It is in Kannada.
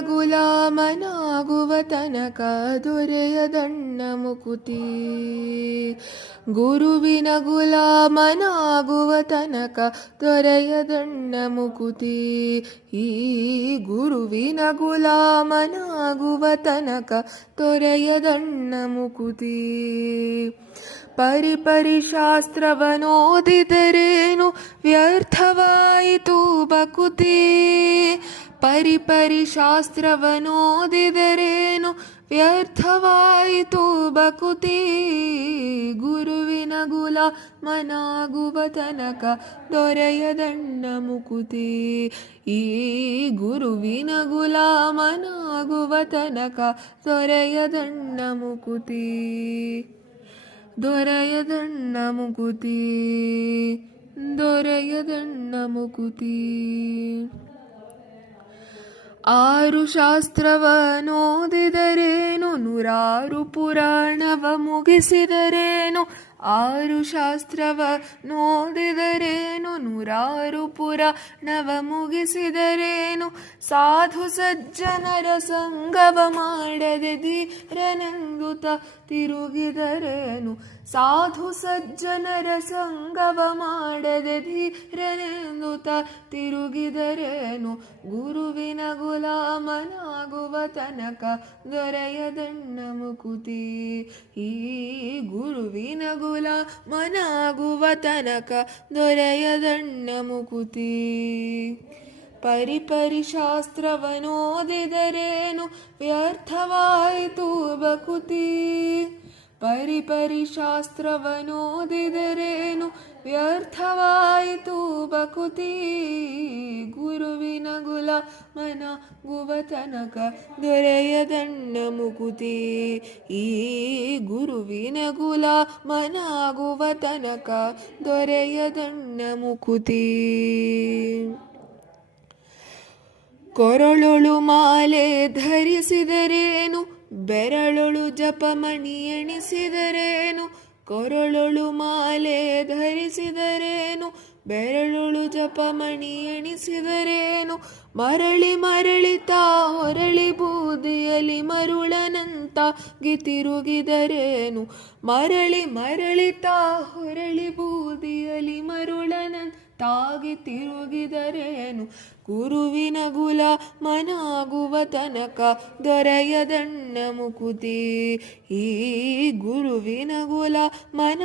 ಗುಲಾಮನಾಗುವ ತನಕ ದೊರೆಯದಣ್ಣ ಮುಕುತಿ. ಗುರುವಿನ ಗುಲಾಮನಾಗುವ ತನಕ ದೊರೆಯದಣ್ಣ ಮುಕುತಿ. ಈ ಗುರುವಿನ ಗುಲಾಮನಾಗುವ ತನಕ ದೊರೆಯದಣ್ಣ ಮುಕುತಿ. ಪರಿಪರಿ ಶಾಸ್ತ್ರವನೋದಿದರೇನು ವ್ಯರ್ಥವಾಯಿತು ಬಕುತಿ. ಪರಿಪರಿ ಶಾಸ್ತ್ರವನೋದಿದರೇನು ವ್ಯರ್ಥವಾಯಿತು ಬಕುತಿ. ಗುರುವಿನ ಗುಲಾಮನಾಗುವ ತನಕ ದೊರೆಯದಣ್ಣ ಮುಕುತಿ. ಈ ಗುರುವಿನ ಗುಲಾಮನಾಗುವ ತನಕ ದೊರೆಯದಣ್ಣ ಮುಕುತಿ. ದೊರೆಯದಣ್ಣ ಮುಕುತಿ. ದೊರೆಯದಣ್ಣ ಮುಕುತಿ. ಆರು ಶಾಸ್ತ್ರವನೋದಿದರೇನು ನೂರಾರು ಪುರಾಣವ ಮುಗಿಸಿದರೇನು. ಆರು ಶಾಸ್ತ್ರವನೋದಿದರೇನು ನೂರಾರು ಪುರಾಣವ ಮುಗಿಸಿದರೇನು. ಸಾಧು ಸಜ್ಜನರ ಸಂಗವ ಮಾಡದೆ ಧೀರನೆಂದುತ ತಿರುಗಿದರೇನು. ಸಾಧು ಸಜ್ಜನರ ಸಂಗವ ಮಾಡದೆ ಧೀರನೆಂದುತ ತಿರುಗಿದರೇನು. ಗುರುವಿನ ಗುಲಾಮನಾಗುವ ತನಕ ದೊರೆಯದಣ್ಣ ಮುಕುತಿ. ಈ ಗುರುವಿನ ಗುಲಾಮನಾಗುವ ತನಕ ದೊರೆಯದಣ್ಣ ಮುಕುತಿ. ಪರಿಪರಿ ಶಾಸ್ತ್ರವನೋದಿದರೇನು ವ್ಯರ್ಥವಾಯಿತು ಬಕುತಿ. ಪರಿಪರಿ ಶಾಸ್ತ್ರವನೋದಿದರೇನು ವ್ಯರ್ಥವಾಯಿತು ಬಕುತಿ. ಗುರುವಿನ ಗುಲಾಮನಾಗುವ ತನಕ ದೊರೆಯದಣ್ಣ ಮುಕುತಿ. ಈ ಗುರುವಿನ ಗುಲಾಮನಾಗುವ ತನಕ ದೊರೆಯದಣ್ಣ ಮುಕುತಿ. ಕೊರಳೊಳು ಮಾಲೆ ಧರಿಸಿದರೇನು ಬೆರಳೊಳು ಜಪಮಣಿ ಎಣಿಸಿದರೇನು. ಕೊರಳೊಳು ಮಾಲೆ ಧರಿಸಿದರೇನು ಬೆರಳೊಳು ಜಪಮಣಿ ಎಣಿಸಿದರೇನು. ಮರಳಿ ಮರಳಿತಾ ಹೊರಳಿ ಬೂದಿಯಲಿ ಮರುಳನಂತಾಗಿ ತಿರುಗಿದರೇನು. ಮರಳಿ ಮರಳಿತಾ ಹೊರಳಿ ಬೂದಿಯಲಿ ಮರುಳನಂತಾಗಿ ತಿರುಗಿದರೇನು. ಗುರುವಿನ ಗುಲಾಮನಾಗುವ ತನಕ ದೊರೆಯದಣ್ಣ ಮುಕುತಿ. ಈ ಗುರುವಿನ ಗುಲಾಮನ